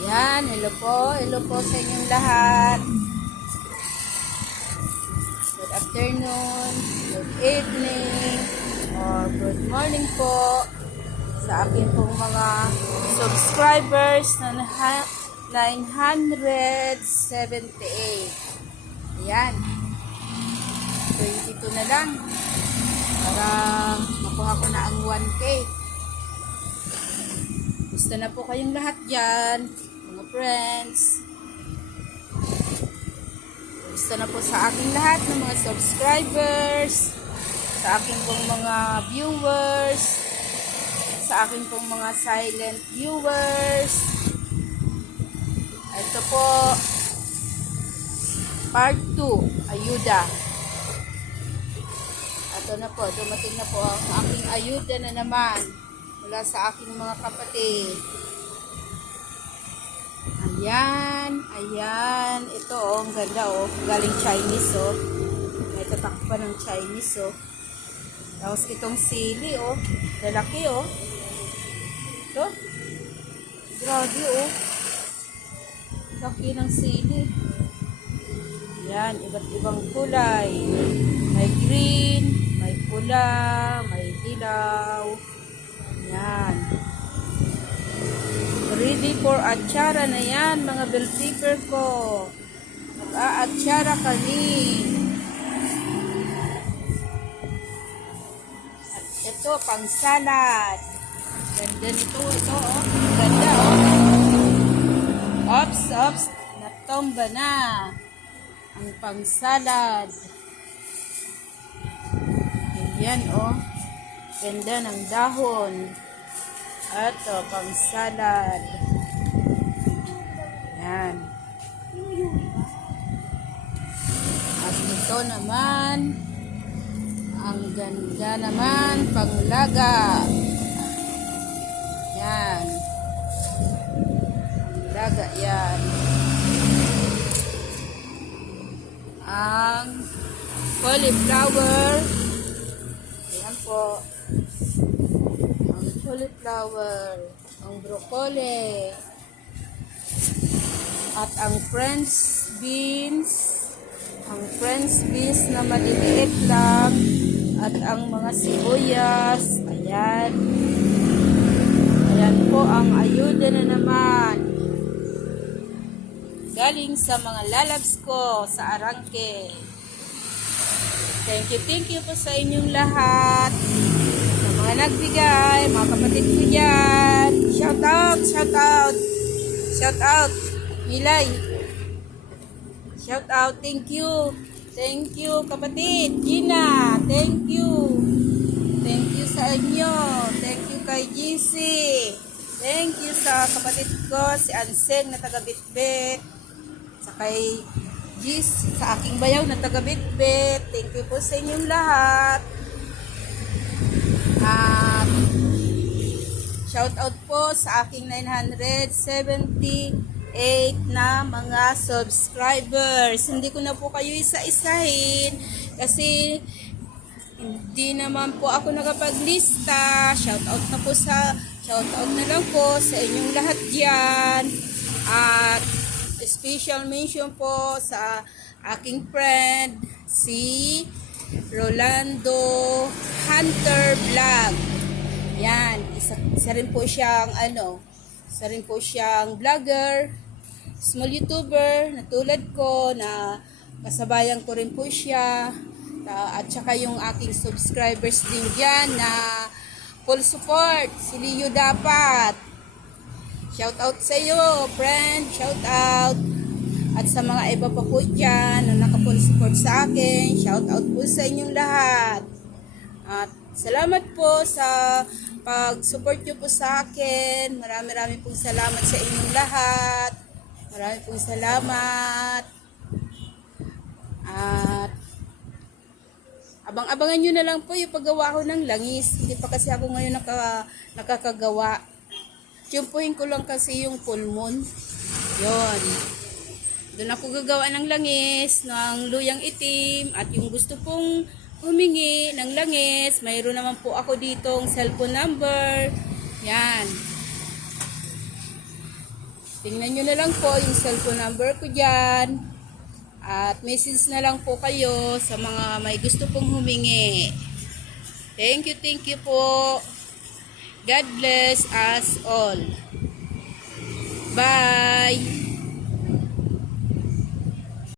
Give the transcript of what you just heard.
Yan, hello po sa inyong lahat. Good afternoon, good evening, or good morning po sa akin pong mga subscribers na 978. Ayan, 22 na lang para makuha ko na ang 1K. Gusto na po kayong lahat dyan, mga friends. Gusto na po sa aking lahat ng mga subscribers, sa aking pong mga viewers, sa aking pong mga silent viewers. Ito po, part 2, ayuda. Ito na po, dumating na po ang aking ayuda na naman mula sa aking mga kapatid. Ayan, ayan. Ito oh, ang ganda oh. Galing Chinese oh. May tatak pa ng Chinese oh. Tapos itong sili oh. Lalaki oh. Ito. Grabe oh. Laki ng sili. Ayan, iba't ibang kulay. May green, may pula, may dilaw. Ayan. Ready for atsara na yan, mga bell pepper ko. Mag-aatsara kami. At ito, pang salad. Ganda nito, ito oh. Ganda oh. Ops, natomba na. Ang pang salad. Ayan oh. Ganda ng dahon. Ito, pang salad. Yan. At ito naman, ang ganda naman, panglaga. Yan. Panglaga yan. Ang cauliflower. Ayan po. Cauliflower, ang broccoli, at ang French beans na maliliit lang, at ang mga sibuyas. Ayan. Ayan po ang ayuda na naman. Galing sa mga lalabs ko sa Arangke. Thank you po sa inyong lahat. Mga nagbigay, mga kapatid ko dyan. Shout out, Milay. Shout out, thank you kapatid. Gina, thank you sa inyo. Thank you kay GC. Thank you sa kapatid ko, si Anseng na taga-Bitbit. Sa kay GC, sa aking bayaw na taga-Bitbit. Thank you po sa inyong lahat. At shout out po sa aking 978 na mga subscribers. Hindi ko na po kayo isa-isahin kasi hindi naman po ako nakapaglista. Shout out na lang po sa inyong lahat diyan. At special mention po sa aking friend si Rolando Hunter Vlog. Yan, isa rin po siyang vlogger, small YouTuber na tulad ko, na kasabayan ko rin po siya. At saka yung aking subscribers din dyan na full support, si Leo Dapat. Shout out sa iyo, friend. Shout out. At sa mga iba pa po dyan na nakapun support sa akin, shout out po sa inyong lahat. At salamat po sa pag-support nyo po sa akin. Marami pong salamat sa inyong lahat. Marami pong salamat. At abang-abangan nyo na lang po yung paggawa ko ng langis. Hindi pa kasi ako ngayon nakakagawa. Tiyumpuhin ko lang kasi yung full moon. Yun. Doon ako gagawa ng langis, ng luyang itim, at yung gusto pong humingi ng langis, mayroon naman po ako ditong cellphone number. Yan. Tingnan nyo na lang po yung cellphone number ko dyan. At message na lang po kayo sa mga may gusto pong humingi. Thank you po. God bless us all. Bye!